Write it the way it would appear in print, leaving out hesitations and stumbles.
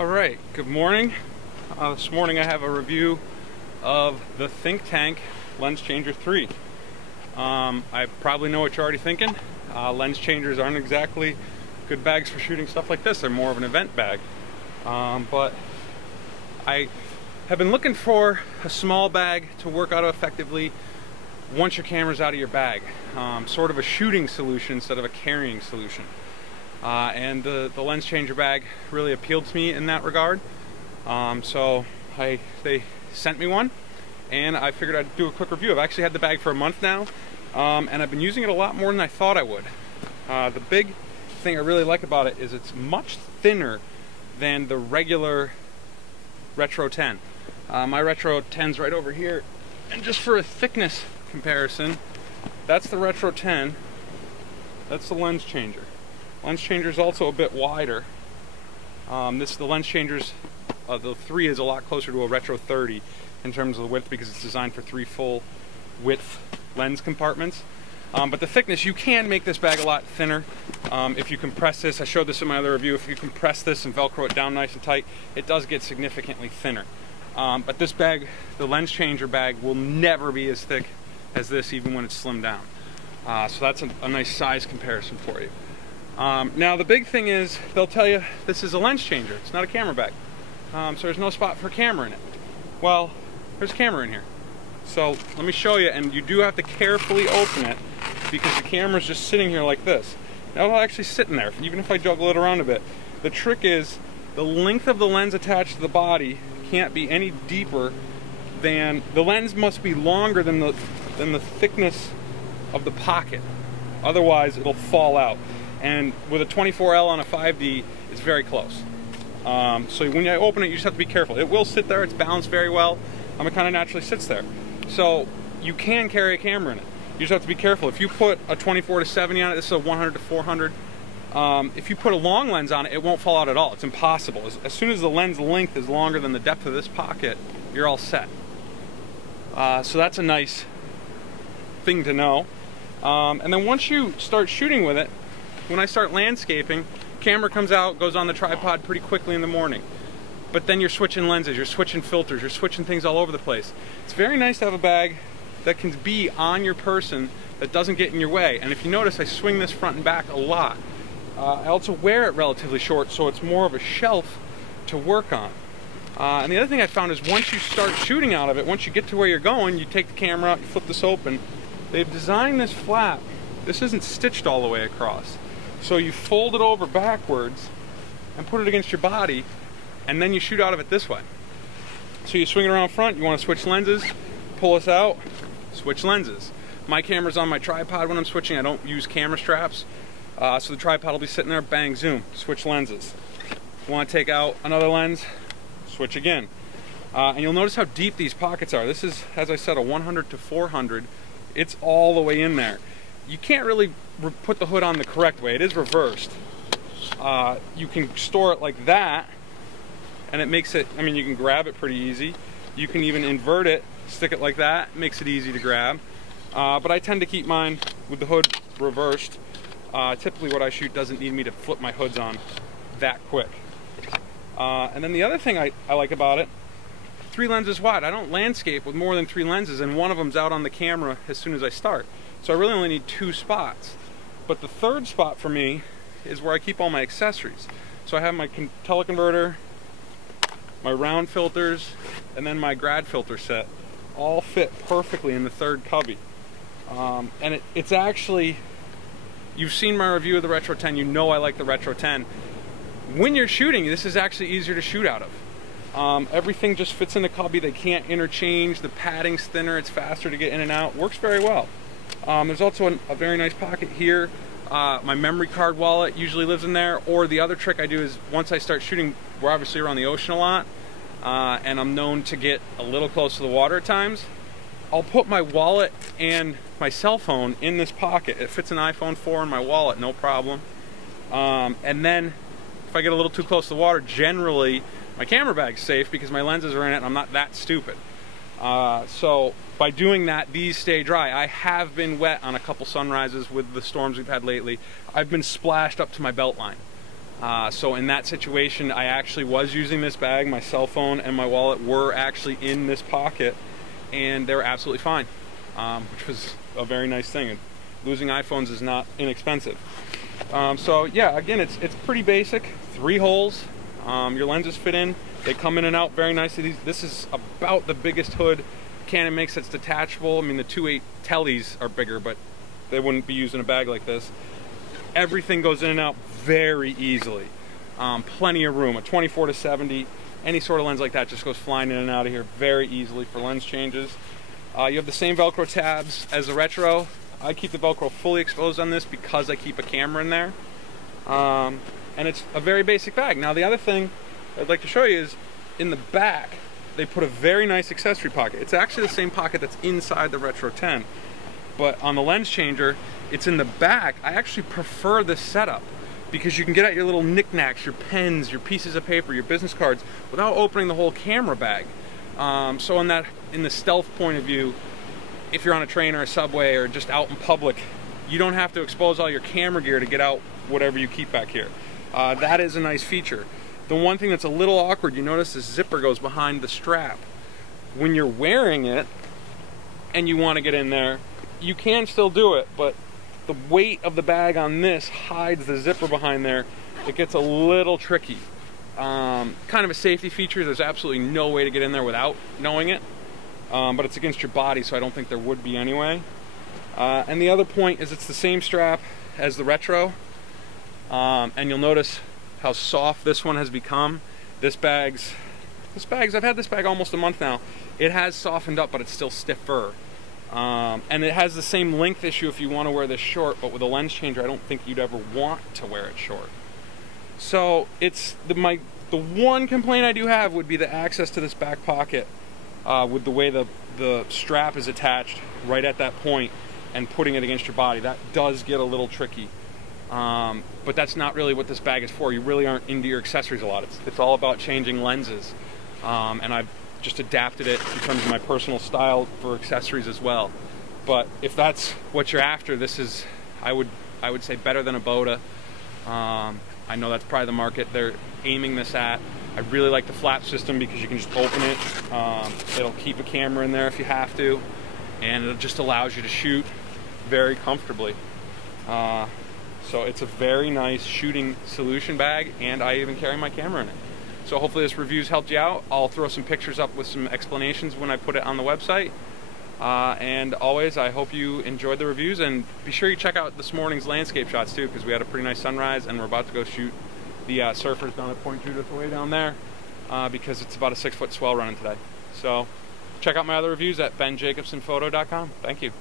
Alright, good morning. This morning I have a review of the ThinkTank Lens Changer 3. I probably know what you're already thinking. Lens changers aren't exactly good bags for shooting stuff like this. They're more of an event bag. But I have been looking for a small bag to work out effectively once your camera's out of your bag. Sort of a shooting solution instead of a carrying solution. And the lens changer bag really appealed to me in that regard. So they sent me one, and I figured I'd do a quick review. I've actually had the bag for a month now, and I've been using it a lot more than I thought I would. The big thing I really like about it is it's much thinner than the regular Retro 10. My Retro 10's right over here, and just for a thickness comparison, that's the Retro 10, that's the lens changer. Lens changer is also a bit wider. The lens changer's, the 3 is a lot closer to a Retro 30 in terms of the width because it's designed for 3 full width lens compartments. But the thickness, you can make this bag a lot thinner. If you compress this, I showed this in my other review, if you compress this and Velcro it down nice and tight, it does get significantly thinner. But this bag, the lens changer bag, will never be as thick as this even when it's slimmed down. So that's a nice size comparison for you. Now the big thing is, they'll tell you this is a lens changer, it's not a camera bag. So there's no spot for a camera in it. Well, there's a camera in here. So let me show you, and you do have to carefully open it because the camera's just sitting here like this. Now it'll actually sit in there, even if I juggle it around a bit. The trick is, the length of the lens attached to the body can't be any deeper than, the lens must be longer than the thickness of the pocket. Otherwise it'll fall out. And with a 24L on a 5D, it's very close. So when you open it, you just have to be careful. It will sit there, it's balanced very well. It kind of naturally sits there. So you can carry a camera in it. You just have to be careful. If you put a 24 to 70 on it, this is a 100 to 400. If you put a long lens on it, it won't fall out at all. It's impossible. As soon as the lens length is longer than the depth of this pocket, you're all set. So that's a nice thing to know. And then once you start shooting with it, when I start landscaping, camera comes out, goes on the tripod pretty quickly in the morning. But then you're switching lenses, you're switching filters, you're switching things all over the place. It's very nice to have a bag that can be on your person, that doesn't get in your way. And if you notice, I swing this front and back a lot. I also wear it relatively short, so it's more of a shelf to work on. And the other thing I found is once you start shooting out of it, once you get to where you're going, you take the camera out, you flip this open. They've designed this flap. This isn't stitched all the way across. So you fold it over backwards and put it against your body, and then you shoot out of it this way. So you swing it around front, you want to switch lenses, pull this out, switch lenses. My camera's on my tripod when I'm switching. I don't use camera straps. So the tripod will be sitting there, bang, zoom, switch lenses. If you want to take out another lens, switch again. And you'll notice how deep these pockets are. This is, as I said, a 100 to 400. It's all the way in there. You can't really put the hood on the correct way. It is reversed. You can store it like that, and it makes it, I mean, you can grab it pretty easy. You can even invert it, stick it like that, makes it easy to grab. But I tend to keep mine with the hood reversed. Typically what I shoot doesn't need me to flip my hoods on that quick. And then the other thing I like about it, 3 lenses wide. I don't landscape with more than 3 lenses, and one of them's out on the camera as soon as I start. So I really only need 2 spots. But the third spot for me is where I keep all my accessories. So I have my teleconverter, my round filters, and then my grad filter set. All fit perfectly in the third cubby. And it's actually, you've seen my review of the Retro 10, you know I like the Retro 10. When you're shooting, this is actually easier to shoot out of. Everything just fits in the cubby, they can't interchange, the padding's thinner, it's faster to get in and out, works very well. There's also a very nice pocket here. My memory card wallet usually lives in there, or the other trick I do is once I start shooting, we're obviously around the ocean a lot, and I'm known to get a little close to the water at times. I'll put my wallet and my cell phone in this pocket. It fits an iPhone 4 in my wallet, no problem. And then if I get a little too close to the water, generally my camera bag's safe because my lenses are in it and I'm not that stupid. So by doing that, these stay dry. I have been wet on a couple sunrises with the storms we've had lately. I've been splashed up to my belt line. So in that situation, I actually was using this bag. My cell phone and my wallet were actually in this pocket, and they were absolutely fine, which was a very nice thing. And losing iPhones is not inexpensive. So yeah, again, it's pretty basic. 3 holes. Your lenses fit in. They come in and out very nicely. This is about the biggest hood Canon makes that's detachable. I mean, the 2.8 tellies are bigger, but they wouldn't be used in a bag like this. Everything goes in and out very easily. Plenty of room. A 24-70, any sort of lens like that just goes flying in and out of here very easily for lens changes. You have the same Velcro tabs as the Retro. I keep the Velcro fully exposed on this because I keep a camera in there. And it's a very basic bag. Now the other thing I'd like to show you is in the back, they put a very nice accessory pocket. It's actually the same pocket that's inside the Retro 10. But on the lens changer, it's in the back. I actually prefer this setup because you can get out your little knickknacks, your pens, your pieces of paper, your business cards without opening the whole camera bag. So in the stealth point of view, if you're on a train or a subway or just out in public, you don't have to expose all your camera gear to get out whatever you keep back here. That is a nice feature. The one thing that's a little awkward, you notice this zipper goes behind the strap. When you're wearing it and you want to get in there, you can still do it, but the weight of the bag on this hides the zipper behind there. It gets a little tricky. Kind of a safety feature. There's absolutely no way to get in there without knowing it, but it's against your body, so I don't think there would be anyway. And the other point is it's the same strap as the Retro, and you'll notice how soft this one has become. I've had this bag almost a month now. It has softened up, but it's still stiff fur. And it has the same length issue if you want to wear this short, but with a lens changer, I don't think you'd ever want to wear it short. So it's the one complaint I do have would be the access to this back pocket, with the way the strap is attached right at that point and putting it against your body. That does get a little tricky. But that's not really what this bag is for. You really aren't into your accessories a lot. It's all about changing lenses. And I've just adapted it in terms of my personal style for accessories as well. But if that's what you're after, this is, I would say, better than a Boda. I know that's probably the market they're aiming this at. I really like the flap system because you can just open it. It'll keep a camera in there if you have to, and it just allows you to shoot very comfortably. So it's a very nice shooting solution bag, and I even carry my camera in it. So hopefully this review's helped you out. I'll throw some pictures up with some explanations when I put it on the website. And always, I hope you enjoyed the reviews, and be sure you check out this morning's landscape shots too, because we had a pretty nice sunrise, and we're about to go shoot the surfers down at Point Judith way down there, because it's about a 6-foot swell running today. So check out my other reviews at benjacobsonphoto.com. Thank you.